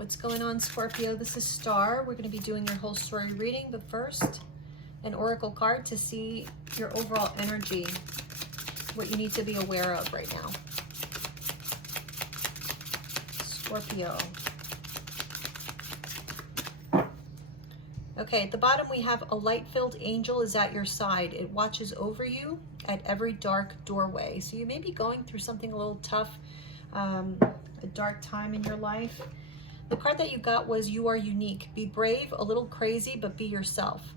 What's going on, Scorpio? This is Star. We're going to be doing your whole story reading, but first, an oracle card to see your overall energy, what you need to be aware of right now. Scorpio. Okay, at the bottom we have a light-filled angel is at your side. It watches over you at every dark doorway. So you may be going through something a little tough, a dark time in your life. The card that you got was you are unique. Be brave, a little crazy, but be yourself.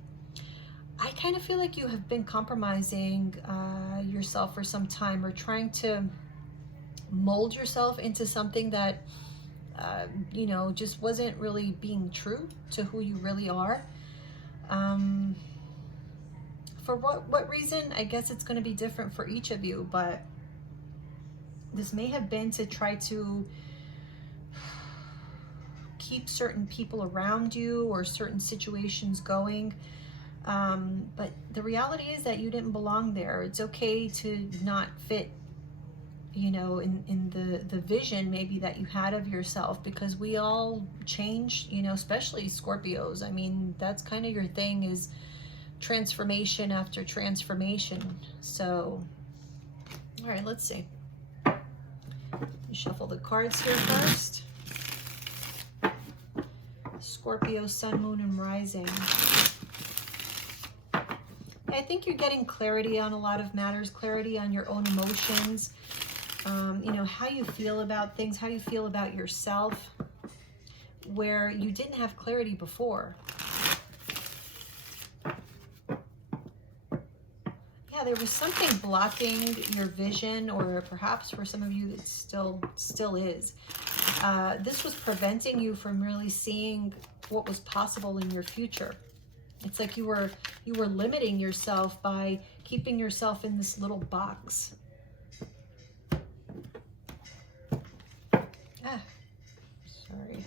I kind of feel like you have been compromising yourself for some time, or trying to mold yourself into something that, you know, just wasn't really being true to who you really are. For what reason? I guess it's going to be different for each of you, but this may have been to try to keep certain people around you or certain situations going. But the reality is that you didn't belong there. It's okay to not fit, you know, in the vision maybe that you had of yourself, because we all change, you know, especially Scorpios. I mean, that's kind of your thing, is transformation after transformation. So, all right, let's see. Shuffle the cards here first. Scorpio, Sun, Moon, and Rising. I think you're getting clarity on a lot of matters, clarity on your own emotions, you know, how you feel about things, how you feel about yourself, where you didn't have clarity before. Yeah, there was something blocking your vision, or perhaps for some of you it still is. This was preventing you from really seeing what was possible in your future. It's like you were limiting yourself by keeping yourself in this little box. Sorry.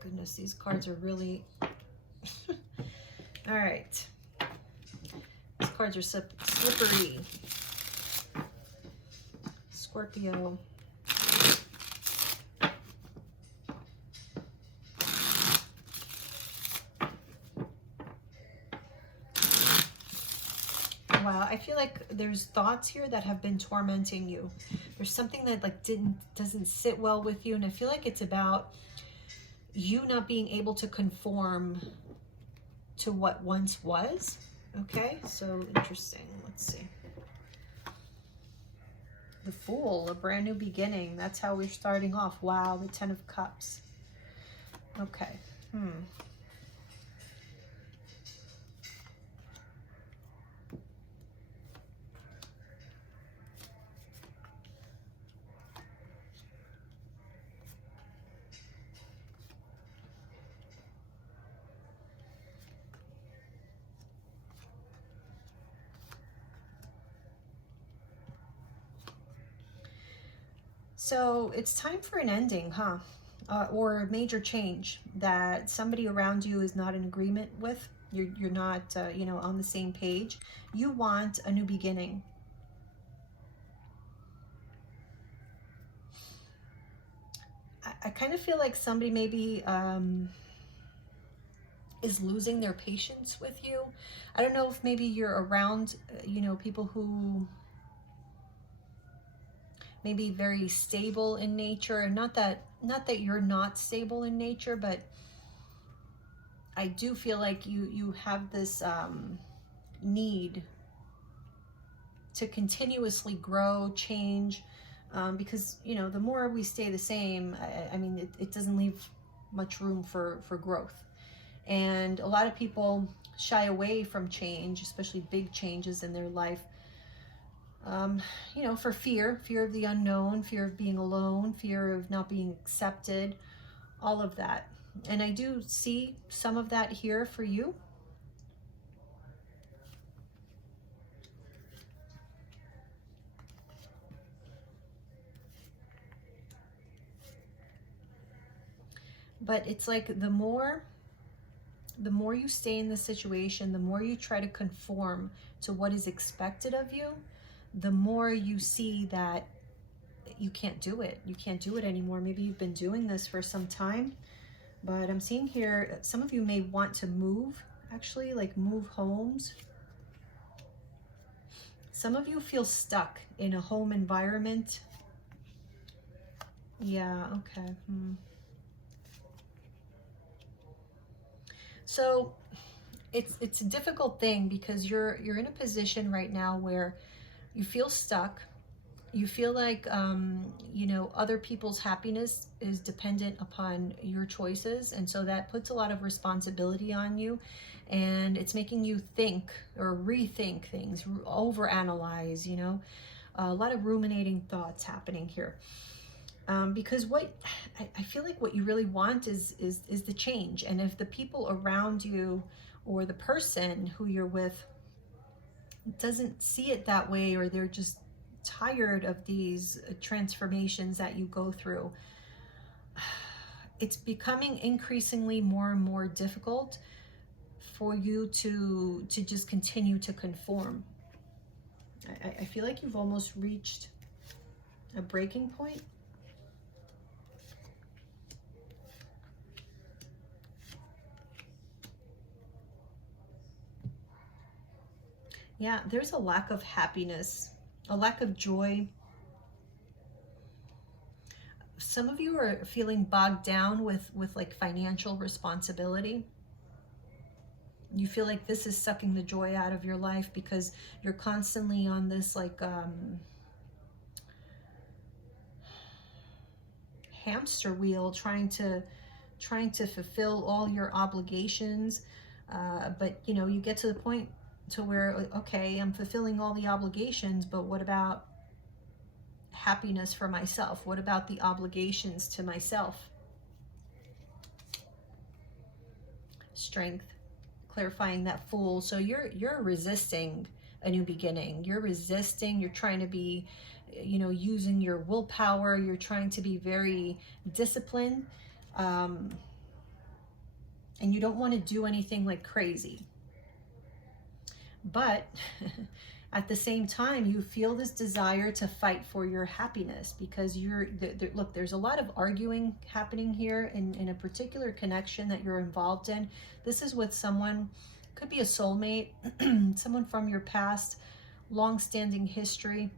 Goodness, these cards are really... All right. These cards are slippery. Scorpio. Wow, I feel like there's thoughts here that have been tormenting you. There's something that like doesn't sit well with you, and I feel like it's about you not being able to conform to what once was. Okay, so interesting. Let's see. The Fool, a brand new beginning. That's how we're starting off. Wow, the Ten of Cups. Okay. So it's time for an ending, huh? Or a major change that somebody around you is not in agreement with. You're not, you know, on the same page. You want a new beginning. I kind of feel like somebody maybe is losing their patience with you. I don't know if maybe you're around, you know, people who maybe very stable in nature, and not that you're not stable in nature, but I do feel like you have this need to continuously grow, change, because, you know, the more we stay the same, I mean, it doesn't leave much room for growth. And a lot of people shy away from change, especially big changes in their life, you know, for fear of the unknown, fear of being alone, fear of not being accepted, all of that. And I do see some of that here for you. But it's like the more you stay in the situation, the more you try to conform to what is expected of you, the more you see that you can't do it. You can't do it anymore. Maybe you've been doing this for some time, but I'm seeing here, some of you may want to move, actually, like move homes. Some of you feel stuck in a home environment. Yeah, okay. So it's a difficult thing because you're in a position right now where you feel stuck. You feel like you know, other people's happiness is dependent upon your choices, and so that puts a lot of responsibility on you, and it's making you think or rethink things, overanalyze, you know, a lot of ruminating thoughts happening here. Because what I feel like what you really want is the change. And if the people around you or the person who you're with doesn't see it that way, or they're just tired of these transformations that you go through, it's becoming increasingly more and more difficult for you to just continue to conform. I feel like you've almost reached a breaking point. Yeah, there's a lack of happiness, a lack of joy. Some of you are feeling bogged down with like financial responsibility. You feel like this is sucking the joy out of your life because you're constantly on this like hamster wheel trying to fulfill all your obligations. But you know, you get to the point to where, okay, I'm fulfilling all the obligations, but what about happiness for myself? What about the obligations to myself? Strength, clarifying that Fool. So you're resisting a new beginning. You're resisting, you're trying to be, you know, using your willpower. You're trying to be very disciplined. And you don't want to do anything like crazy. But at the same time, you feel this desire to fight for your happiness because look, there's a lot of arguing happening here in a particular connection that you're involved in. This is with someone, could be a soulmate, someone from your past, long-standing history.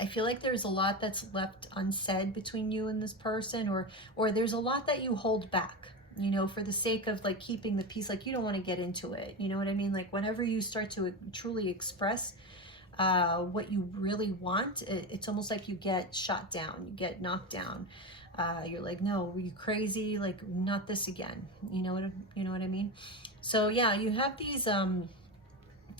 I feel like there's a lot that's left unsaid between you and this person, or there's a lot that you hold back, you know, for the sake of like keeping the peace. Like you don't want to get into it, you know what I mean? Like whenever you start to truly express what you really want, it's almost like you get shot down, you get knocked down. You're like, no, were you crazy? Like, not this again. You know what I mean? So yeah, you have these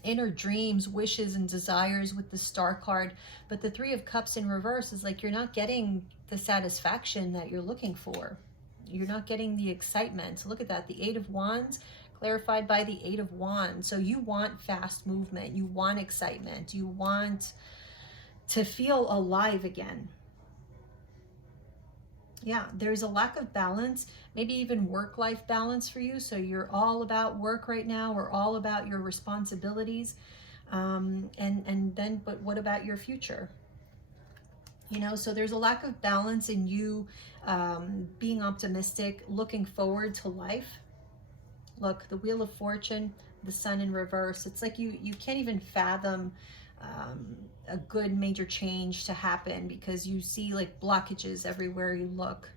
inner dreams, wishes, and desires with the Star card, but the Three of Cups in reverse is like you're not getting the satisfaction that you're looking for. You're not getting the excitement. Look at that, the Eight of Wands clarified by the Eight of Wands. So you want fast movement, you want excitement, you want to feel alive again. Yeah, there's a lack of balance, maybe even work-life balance for you. So you're all about work right now, or all about your responsibilities. And then, but what about your future? You know, so there's a lack of balance in you being optimistic, looking forward to life. Look, the Wheel of Fortune, the Sun in reverse. It's like you can't even fathom a good major change to happen because you see like blockages everywhere you look.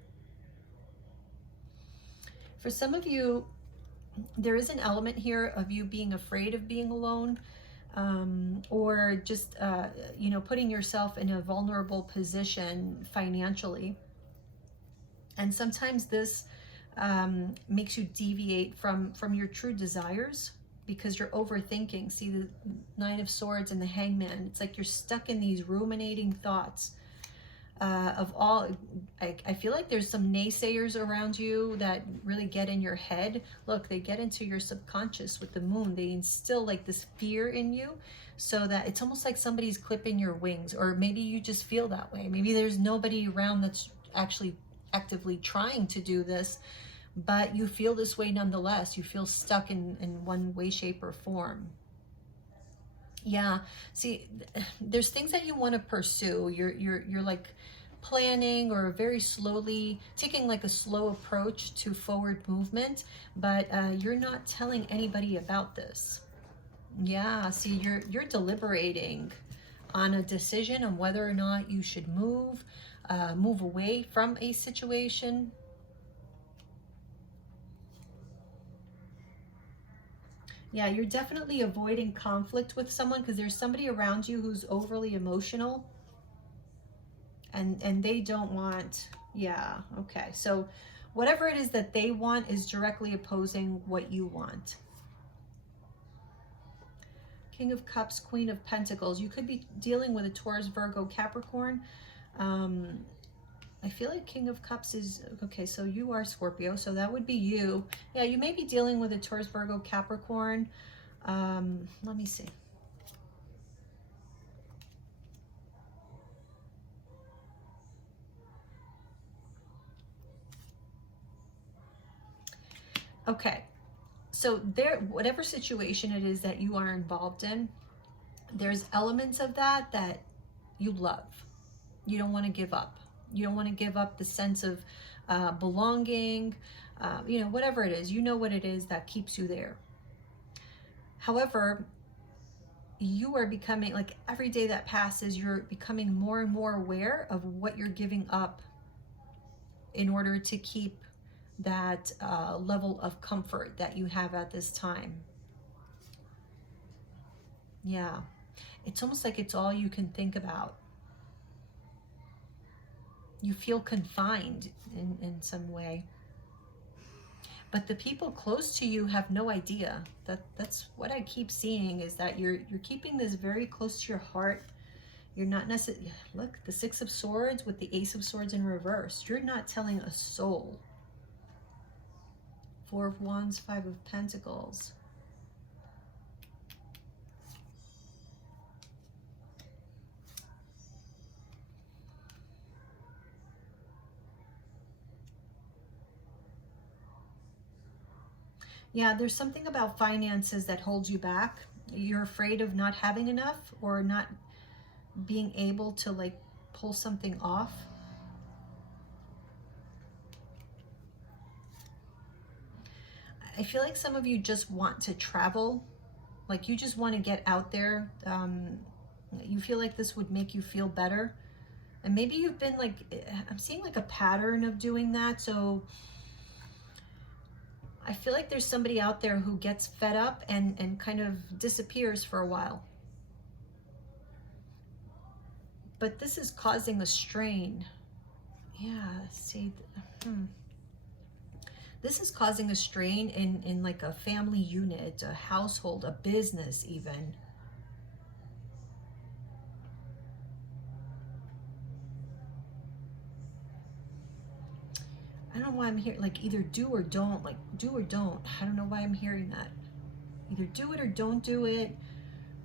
For some of you, there is an element here of you being afraid of being alone, or just you know, putting yourself in a vulnerable position financially. And sometimes this makes you deviate from your true desires because you're overthinking. See the Nine of Swords and the Hangman. It's like you're stuck in these ruminating thoughts of all. I feel like there's some naysayers around you that really get in your head. Look, they get into your subconscious with the Moon. They instill like this fear in you, so that it's almost like somebody's clipping your wings, or maybe you just feel that way. Maybe there's nobody around that's actually actively trying to do this, but you feel this way nonetheless. You feel stuck in one way, shape, or form. Yeah, see, there's things that you want to pursue. You're like planning or very slowly taking like a slow approach to forward movement, but you're not telling anybody about this. Yeah, see, you're deliberating on a decision on whether or not you should move away from a situation. Yeah, you're definitely avoiding conflict with someone because there's somebody around you who's overly emotional, and they don't want, yeah, okay. So whatever it is that they want is directly opposing what you want. King of Cups, Queen of Pentacles. You could be dealing with a Taurus, Virgo, Capricorn. I feel like King of Cups is, okay, so you are Scorpio, so that would be you. Yeah, you may be dealing with a Taurus, Virgo, Capricorn. Let me see. Okay, so there, whatever situation it is that you are involved in, there's elements of that that you love. You don't want to give up. You don't want to give up the sense of belonging, you know, whatever it is. You know what it is that keeps you there. However, you are becoming, like every day that passes, you're becoming more and more aware of what you're giving up in order to keep that level of comfort that you have at this time. Yeah, it's almost like it's all you can think about. You feel confined in some way. But the people close to you have no idea. That's what I keep seeing, is that you're keeping this very close to your heart. You're not necessarily, look, the Six of Swords with the Ace of Swords in reverse. You're not telling a soul. Four of Wands, Five of Pentacles. Yeah, there's something about finances that holds you back. You're afraid of not having enough or not being able to like pull something off. I feel like some of you just want to travel. Like you just want to get out there. You feel like this would make you feel better. And maybe you've been like, I'm seeing like a pattern of doing that. So I feel like there's somebody out there who gets fed up and kind of disappears for a while. But this is causing a strain. Yeah, see, this is causing a strain in like a family unit, a household, a business even. I don't know why I'm hearing like either do or don't, like do or don't. I don't know why I'm hearing that. Either do it or don't do it,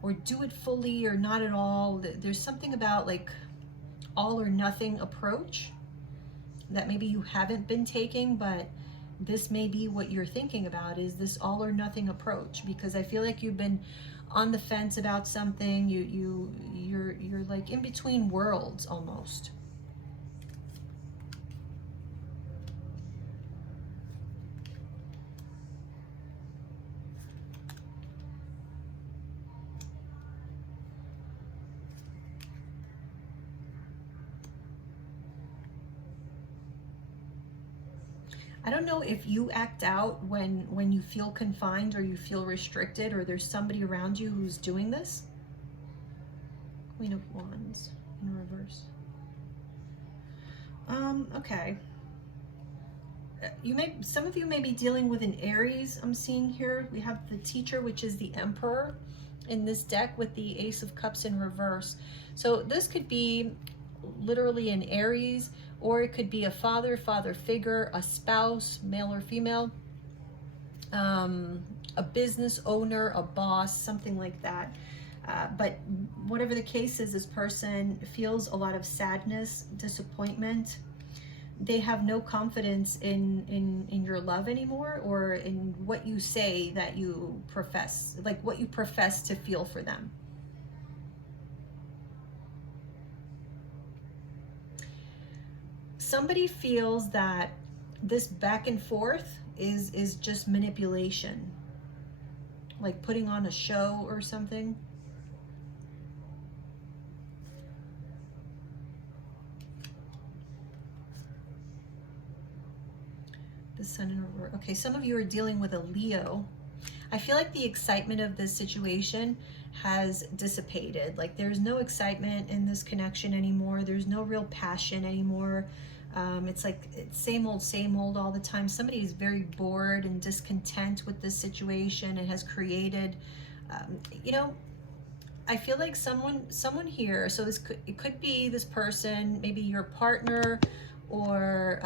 or do it fully or not at all. There's something about like all or nothing approach that maybe you haven't been taking, but this may be what you're thinking about, is this all or nothing approach, because I feel like you've been on the fence about something. You're like in between worlds almost. I don't know if you act out when you feel confined or you feel restricted, or there's somebody around you who's doing this. Queen of Wands in reverse. Okay. Some of you may be dealing with an Aries. I'm seeing here we have the Teacher, which is the Emperor in this deck, with the Ace of Cups in reverse. So this could be literally an Aries, or it could be a father figure, a spouse, male or female, a business owner, a boss, something like that. But whatever the case is, this person feels a lot of sadness, disappointment. They have no confidence in your love anymore, or in what you say that you profess, like what you profess to feel for them. somebody feels that this back and forth is just manipulation, like putting on a show or something. The Sun in reverse. Okay, some of you are dealing with a Leo. I feel like the excitement of this situation has dissipated. Like there's no excitement in this connection anymore. There's no real passion anymore. It's like it's same old all the time. Somebody is very bored and discontent with this situation and has created, you know, I feel like someone here, so it could be this person, maybe your partner, or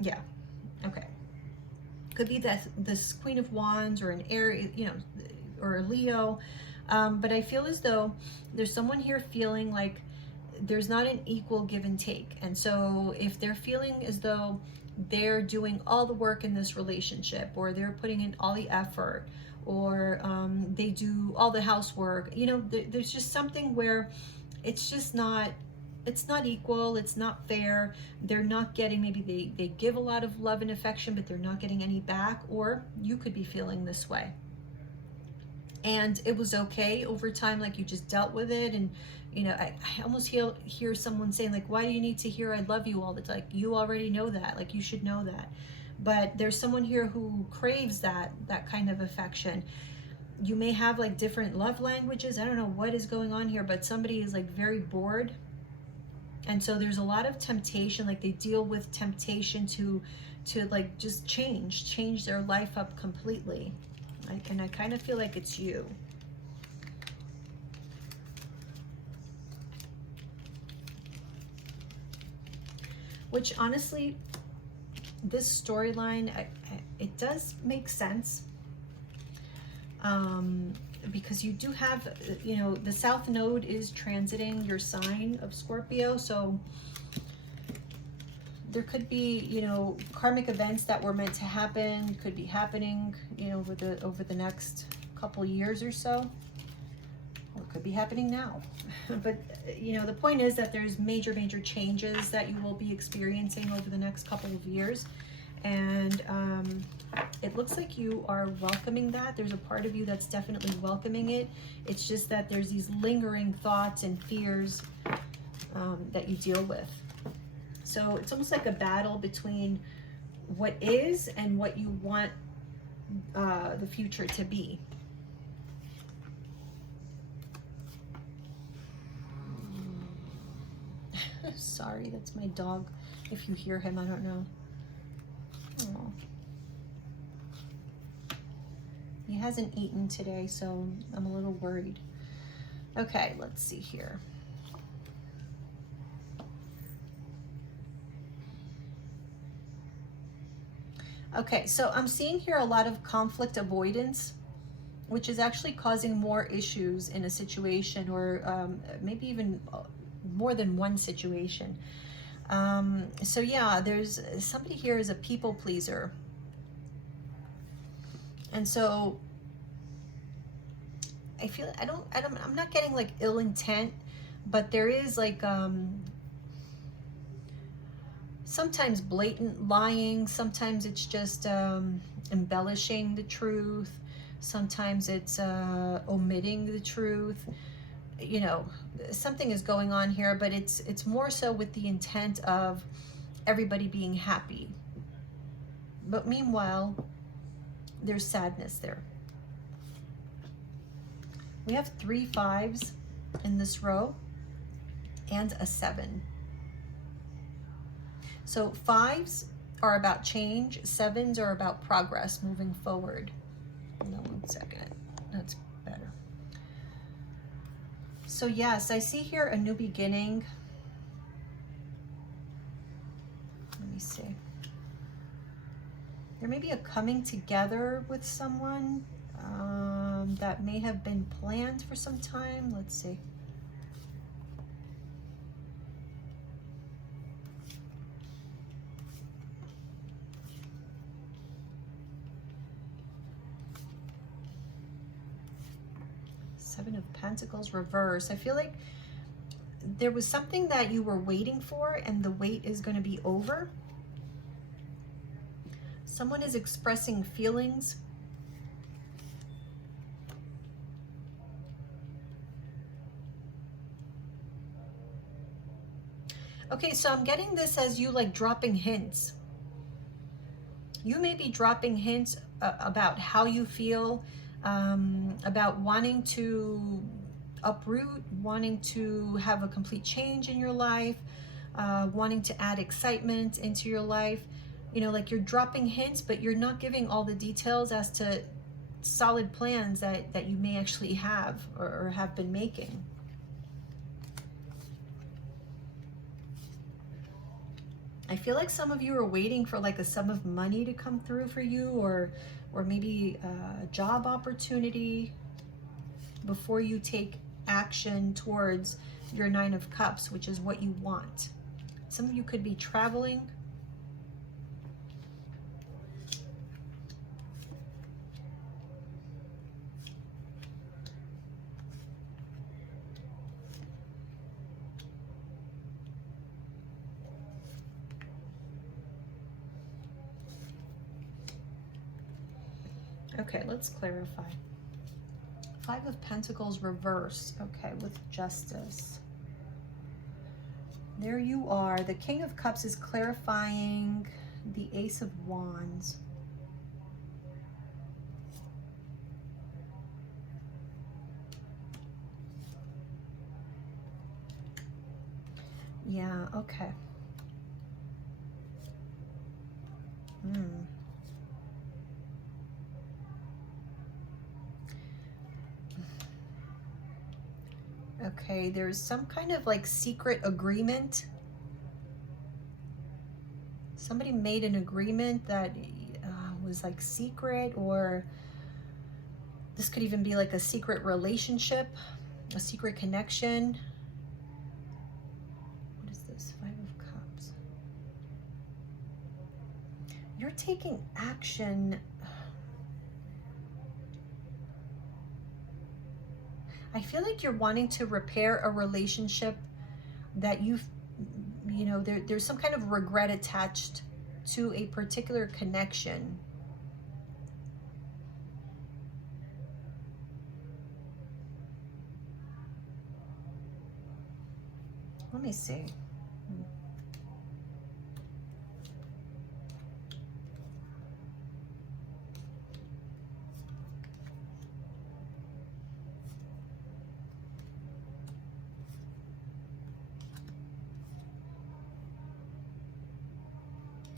yeah, okay. Could be that this Queen of Wands or an Aries, you know, or a Leo. But I feel as though there's someone here feeling like there's not an equal give and take. And so if they're feeling as though they're doing all the work in this relationship, or they're putting in all the effort, or they do all the housework, you know, there's just something where it's just not, it's not equal, it's not fair. They're not getting, maybe they give a lot of love and affection, but they're not getting any back. Or you could be feeling this way. And it was okay over time, like you just dealt with it. And, you know, I almost hear someone saying, like, why do you need to hear I love you all the time? Like, you already know that, like, you should know that. But there's someone here who craves that kind of affection. You may have like different love languages. I don't know what is going on here, but somebody is like very bored. And so there's a lot of temptation, like they deal with temptation to like just change their life up completely. And I kind of feel like it's you. Which honestly, this storyline, it does make sense. Because you do have, you know, the South Node is transiting your sign of Scorpio. So there could be, you know, karmic events that were meant to happen, could be happening, you know, over the next couple years or so. Or it could be happening now. But, you know, the point is that there's major changes that you will be experiencing over the next couple of years. And it looks like you are welcoming that. There's a part of you that's definitely welcoming it. It's just that there's these lingering thoughts and fears that you deal with. So it's almost like a battle between what is and what you want the future to be. Sorry, that's my dog. If you hear him, I don't know. Aww. He hasn't eaten today, so I'm a little worried. Okay, let's see here. Okay, so I'm seeing here a lot of conflict avoidance, which is actually causing more issues in a situation, or maybe even more than one situation. So yeah, there's somebody here is a people pleaser. And so I feel, I'm not getting like ill intent, but there is like, sometimes blatant lying. Sometimes it's just, embellishing the truth. Sometimes it's, omitting the truth. You know, something is going on here, but it's more so with the intent of everybody being happy. But meanwhile, there's sadness there. We have 3 5s in this row and a 7. So 5s are about change, 7s are about progress, moving forward. No, 1 second. That's better. So yes, I see here a new beginning. Let me see. There may be a coming together with someone that may have been planned for some time. Let's see. Seven of Pentacles reverse. I feel like there was something that you were waiting for, and the wait is going to be over. Someone is expressing feelings. Okay, so I'm getting this as you like dropping hints. You may be dropping hints about how you feel, about wanting to uproot, wanting to have a complete change in your life, wanting to add excitement into your life. You know, like you're dropping hints, but you're not giving all the details as to solid plans that you may actually have or have been making. I feel like some of you are waiting for like a sum of money to come through for you, or maybe a job opportunity before you take action towards your Nine of Cups, which is what you want. Some of you could be traveling. Okay, let's clarify. Five of Pentacles reverse. Okay, with Justice. There you are. The King of Cups is clarifying the Ace of Wands. Yeah, okay. Okay, there's some kind of like secret agreement. Somebody made an agreement that was like secret, or this could even be like a secret relationship, a secret connection. What is this? Five of Cups. You're taking action. I feel like you're wanting to repair a relationship that you know, there's some kind of regret attached to a particular connection. Let me see.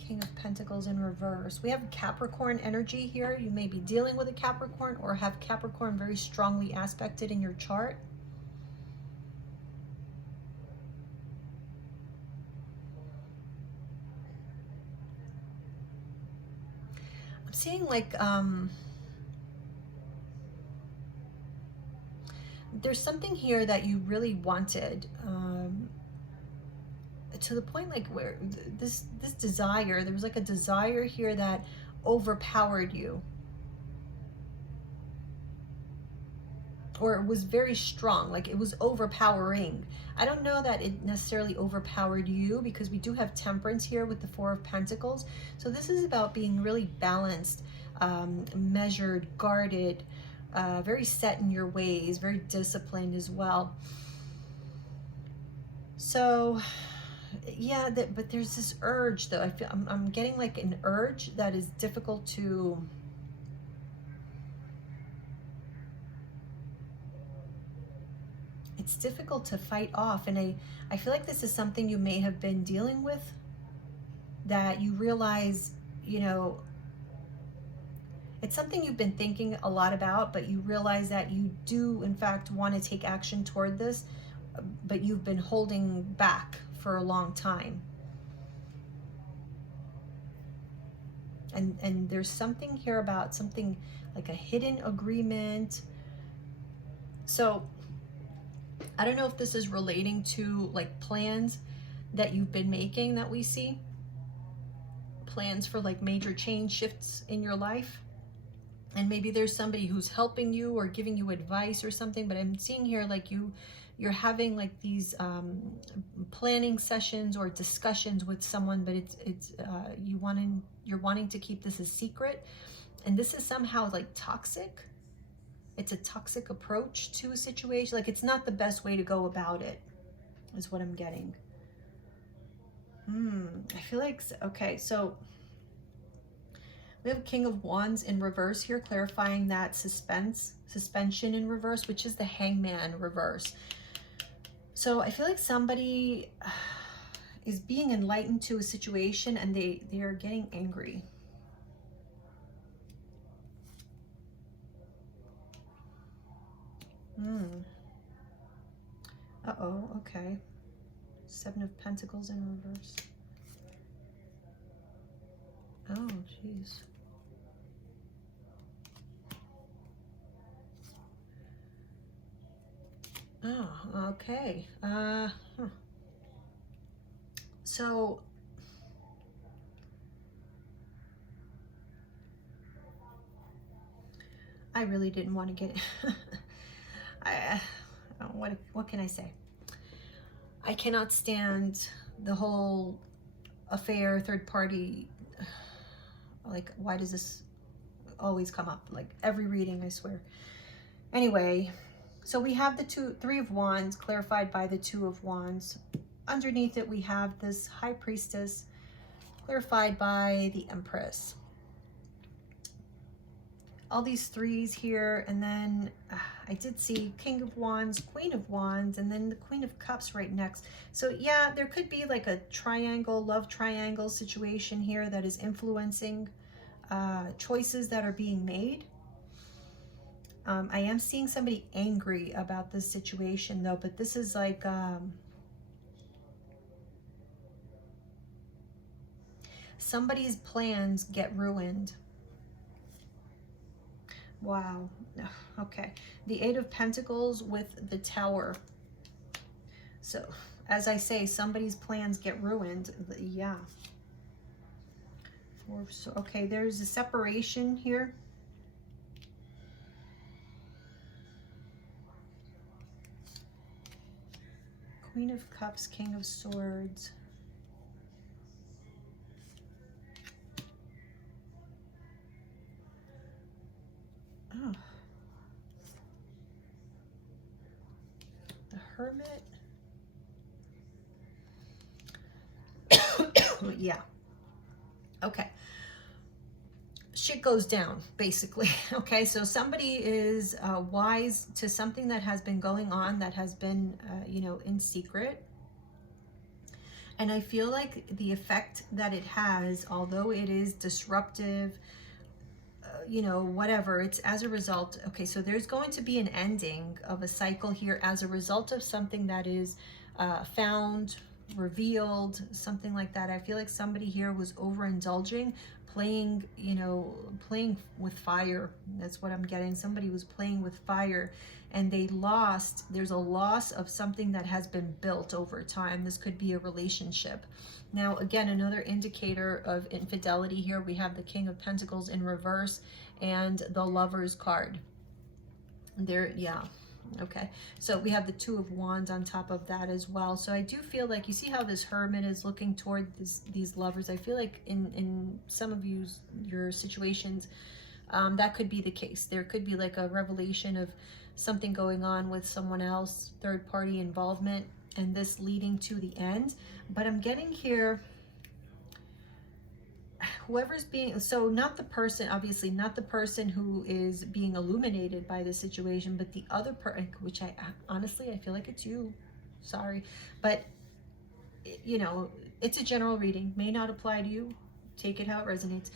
King of Pentacles in reverse. We have Capricorn energy here. You may be dealing with a Capricorn or have Capricorn very strongly aspected in your chart. I'm seeing like there's something here that you really wanted, to the point like where this desire, there was like a desire here that overpowered you, or it was very strong, like it was overpowering. I don't know that it necessarily overpowered you, because we do have Temperance here with the Four of Pentacles. So this is about being really balanced, measured, guarded, very set in your ways, very disciplined as well. So yeah, but there's this urge though. I'm getting like an urge that is difficult to, it's difficult to fight off. And I feel like this is something you may have been dealing with, that you realize, you know, it's something you've been thinking a lot about, but you realize that you do in fact want to take action toward this, but you've been holding back for a long time. And there's something here about something like a hidden agreement. So I don't know if this is relating to like plans that you've been making, that we see plans for like major change shifts in your life. And maybe there's somebody who's helping you or giving you advice or something, but I'm seeing here like you you're having like these planning sessions or discussions with someone, but you're wanting to keep this a secret, and this is somehow like toxic. It's a toxic approach to a situation. Like, it's not the best way to go about it, is what I'm getting. I feel like, okay, so we have King of Wands in reverse here, clarifying that suspension in reverse, which is the Hangman reverse. So I feel like somebody is being enlightened to a situation, and they are getting angry. Uh-oh, okay. Seven of Pentacles in reverse. Oh, jeez. Oh, okay. So I really didn't want to get what can I say? I cannot stand the whole affair, third party. Like, why does this always come up? Like every reading, I swear. Anyway, so we have the Three of Wands clarified by the Two of Wands. Underneath it, we have this High Priestess clarified by the Empress. All these threes here, and then I did see King of Wands, Queen of Wands, and then the Queen of Cups right next. So yeah, there could be like a triangle, love triangle situation here that is influencing choices that are being made. I am seeing somebody angry about this situation though, but this is like somebody's plans get ruined. Wow. Okay. The Eight of Pentacles with the Tower. So, as I say, somebody's plans get ruined. Yeah. So, okay, there's a separation here. Queen of Cups, King of Swords. Oh. The Hermit. Yeah. Okay. Shit goes down, basically. Okay, so somebody is wise to something that has been going on, that has been, you know, in secret. And I feel like the effect that it has, although it is disruptive, you know, whatever, it's as a result. Okay, so there's going to be an ending of a cycle here as a result of something that is found, revealed, something like that. I feel like somebody here was overindulging, playing, you know, playing with fire. That's what I'm getting. Somebody was playing with fire, and they lost. There's a loss of something that has been built over time. This could be a relationship. Now, again, another indicator of infidelity here. We have the King of Pentacles in reverse and the Lover's card. There, yeah. Okay, so we have the Two of Wands on top of that as well. So I do feel like, you see how this Hermit is looking toward these lovers. I feel like in some of your situations, that could be the case. There could be like a revelation of something going on with someone else, third party involvement, and this leading to the end. But I'm getting here, whoever's being, so not the person, obviously not the person who is being illuminated by the situation, but the other person, which I honestly, I feel like it's you. Sorry, but you know, it's a general reading, may not apply to you. Take it how it resonates.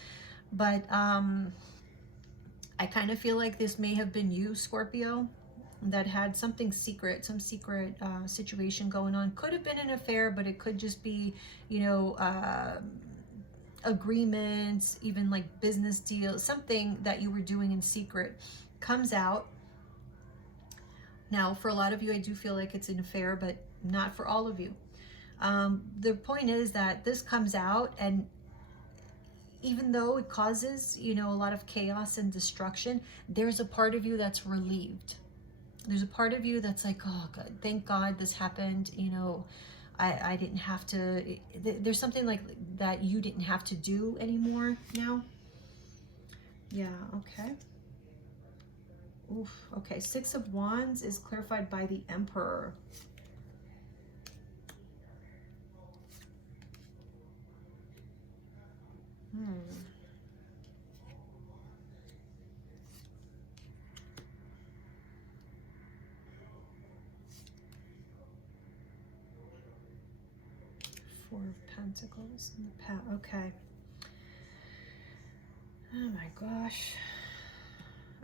But I kind of feel like this may have been you, Scorpio, that had something secret, some secret situation going on. Could have been an affair, but it could just be, you know, agreements, even like business deals, something that you were doing in secret comes out. Now, for a lot of you, I do feel like it's an affair, but not for all of you. The point is that this comes out, and even though it causes, you know, a lot of chaos and destruction, there's a part of you that's relieved. There's a part of you that's like, oh God, thank God this happened. You know, I didn't have to, there's something like that you didn't have to do anymore now. Yeah, okay. Oof, okay, Six of Wands is clarified by the Emperor. Four of Pentacles in the past. Okay. Oh my gosh.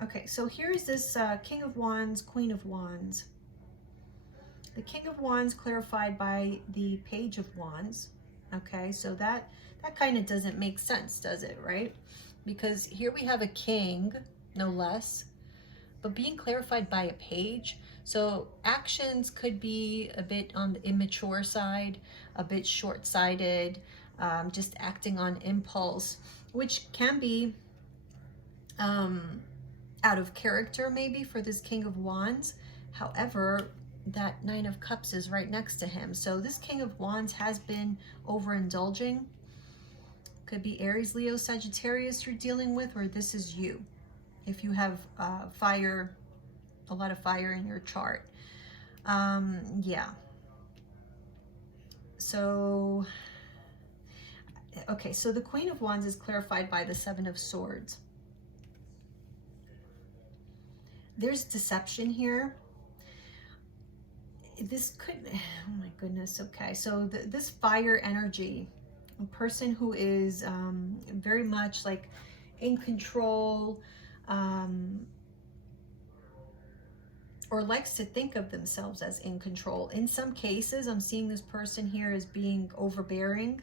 Okay, so here's this King of Wands, Queen of Wands. The King of Wands clarified by the Page of Wands. Okay, so that kind of doesn't make sense, does it, right? Because here we have a king, no less, but being clarified by a page. So actions could be a bit on the immature side, a bit short-sighted, just acting on impulse, which can be out of character maybe for this King of Wands. However, that Nine of Cups is right next to him. So this King of Wands has been overindulging. Could be Aries, Leo, Sagittarius you're dealing with, or this is you. If you have fire, a lot of fire in your chart. Yeah. So, okay, so the Queen of Wands is clarified by the Seven of Swords. There's deception here. This could, oh my goodness, okay. So this fire energy, a person who is very much like in control, or likes to think of themselves as in control. In some cases, I'm seeing this person here as being overbearing,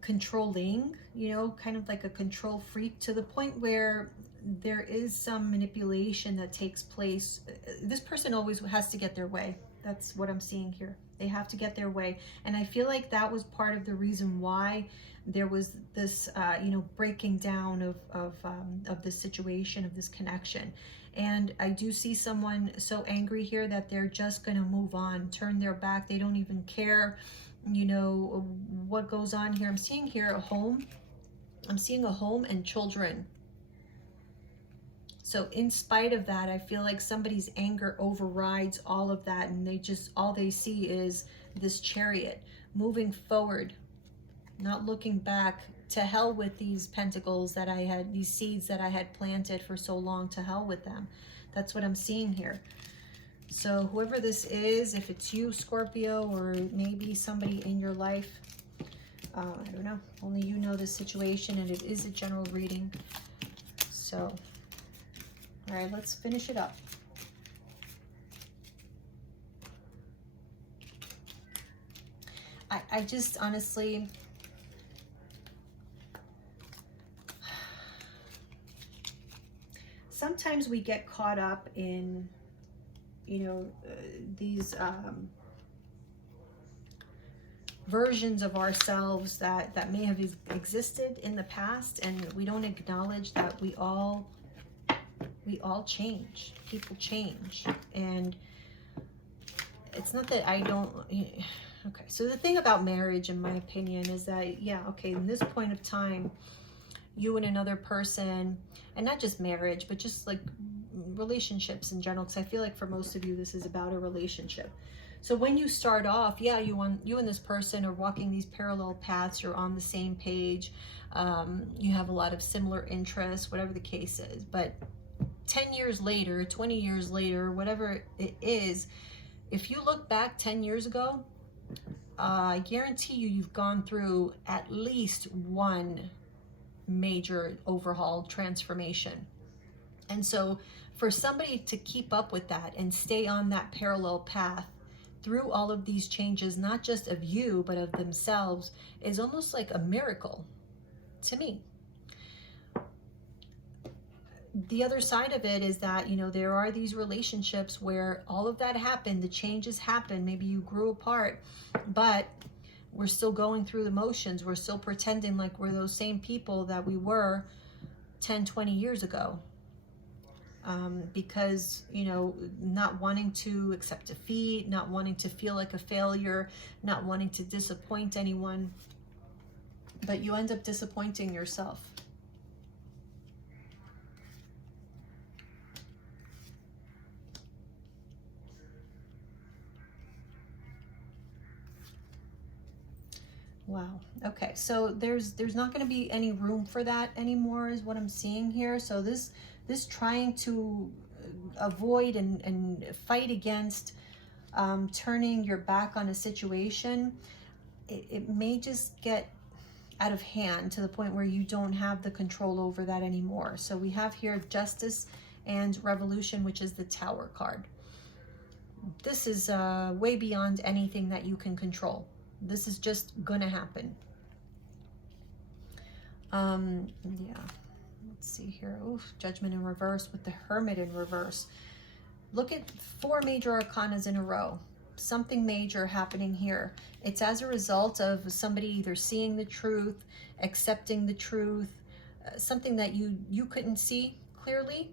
controlling, you know, kind of like a control freak, to the point where there is some manipulation that takes place. This person always has to get their way. That's what I'm seeing here. They have to get their way. And I feel like that was part of the reason why there was this, you know, breaking down of this situation, of this connection. And I do see someone so angry here that they're just going to move on, turn their back. They don't even care, you know, what goes on here. I'm seeing here a home. I'm seeing a home and children. So in spite of that, I feel like somebody's anger overrides all of that, and they just, all they see is this Chariot moving forward, not looking back. To hell with these pentacles that I had, these seeds that I had planted for so long, to hell with them. That's what I'm seeing here. So whoever this is, if it's you, Scorpio, or maybe somebody in your life, I don't know, only you know this situation, and it is a general reading. So, all right, let's finish it up. I just honestly, sometimes we get caught up in, you know, these versions of ourselves that may have existed in the past, and we don't acknowledge that we all change. People change. And it's not that I don't, okay, so the thing about marriage, in my opinion, is that, yeah, okay, in this point of time, you and another person, and not just marriage, but just like relationships in general, because I feel like for most of you, this is about a relationship. So when you start off, yeah, you and this person are walking these parallel paths, you're on the same page, you have a lot of similar interests, whatever the case is. But 10 years later, 20 years later, whatever it is, if you look back 10 years ago, I guarantee you've gone through at least one major overhaul, transformation. And so for somebody to keep up with that and stay on that parallel path through all of these changes, not just of you, but of themselves, is almost like a miracle to me. The other side of it is that, you know, there are these relationships where all of that happened, the changes happened, maybe you grew apart, but we're still going through the motions. We're still pretending like we're those same people that we were 10, 20 years ago. because, you know, not wanting to accept defeat, not wanting to feel like a failure, not wanting to disappoint anyone, but you end up disappointing yourself. Wow. Okay. So there's not going to be any room for that anymore, is what I'm seeing here. So this trying to avoid and fight against turning your back on a situation, it may just get out of hand to the point where you don't have the control over that anymore. So we have here Justice and Revolution, which is the Tower card. This is way beyond anything that you can control. This is just gonna happen. Yeah, let's see here. Oof, Judgment in reverse with the Hermit in reverse. Look at 4 major arcanas in a row. Something major happening here. It's as a result of somebody either seeing the truth, accepting the truth, something that you couldn't see clearly.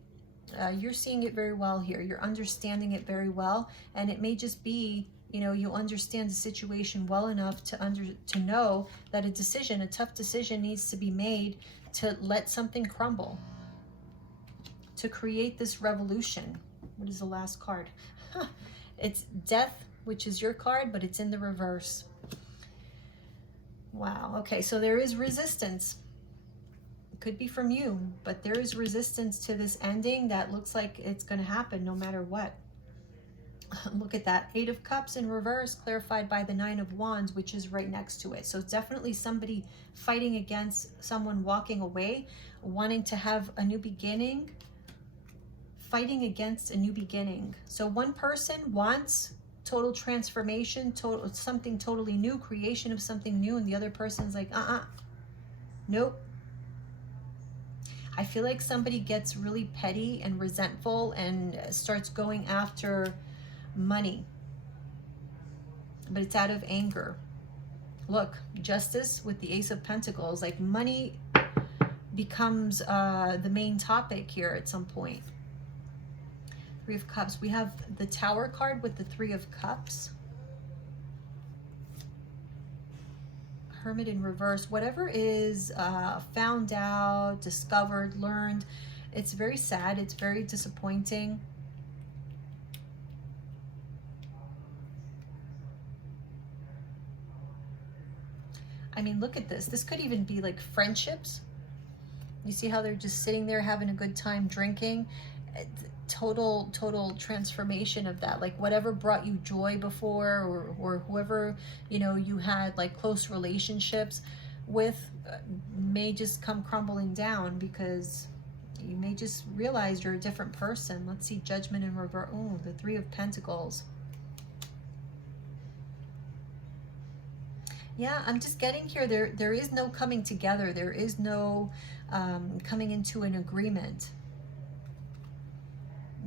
You're seeing it very well here. You're understanding it very well, and it may just be, you know, you understand the situation well enough to know that a tough decision needs to be made to let something crumble, to create this revolution. What is the last card? It's Death, which is your card, but it's in the reverse. Wow. Okay, so there is resistance. It could be from you, but there is resistance to this ending that looks like it's going to happen no matter what. Look at that. 8 of Cups in reverse, clarified by the 9 of Wands, which is right next to it. So it's definitely somebody fighting against someone walking away, wanting to have a new beginning, fighting against a new beginning. So one person wants total transformation, something totally new, creation of something new, and the other person's like, nope. I feel like somebody gets really petty and resentful and starts going after money, but it's out of anger. Look, Justice with the Ace of Pentacles, like money becomes the main topic here at some point. 3 of Cups. We have the Tower card with the 3 of Cups. Hermit in reverse. Whatever is found out, discovered, learned, it's very sad. It's very disappointing. I mean, look at this. This could even be like friendships. You see how they're just sitting there having a good time drinking? Total transformation of that. Like whatever brought you joy before, or whoever, you know, you had like close relationships with, may just come crumbling down because you may just realize you're a different person. Let's see, Judgment in reverse. Oh, the 3 of Pentacles. Yeah, I'm just getting here. There is no coming together. There is no coming into an agreement.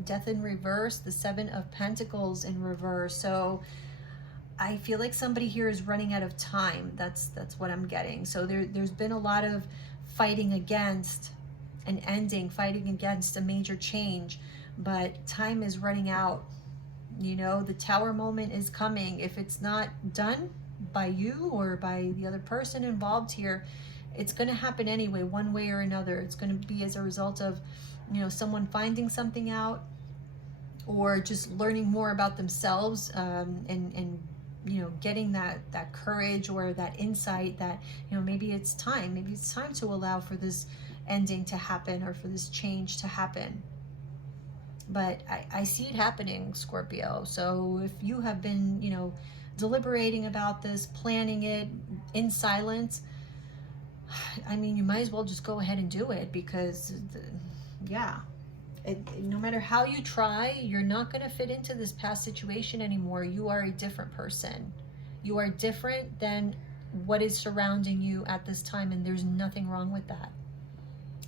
Death in reverse, the 7 of Pentacles in reverse. So I feel like somebody here is running out of time. That's what I'm getting. So there's been a lot of fighting against an ending, fighting against a major change, but time is running out. You know, the Tower moment is coming. If it's not done by you or by the other person involved here, it's going to happen anyway, one way or another. It's going to be as a result of, you know, someone finding something out, or just learning more about themselves, and you know, getting that courage or that insight that, you know, maybe it's time to allow for this ending to happen, or for this change to happen. But I see it happening, Scorpio. So if you have been, you know, deliberating about this, planning it in silence, I mean, you might as well just go ahead and do it, because yeah, no matter how you try, you're not going to fit into this past situation anymore. You are a different person. You are different than what is surrounding you at this time, and there's nothing wrong with that.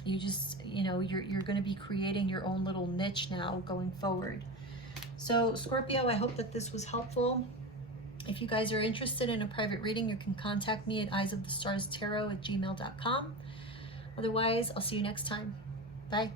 You just, you know, you're going to be creating your own little niche now going forward. So Scorpio, I hope that this was helpful. If you guys are interested in a private reading, you can contact me at eyesofthestarstarot@gmail.com. Otherwise, I'll see you next time. Bye.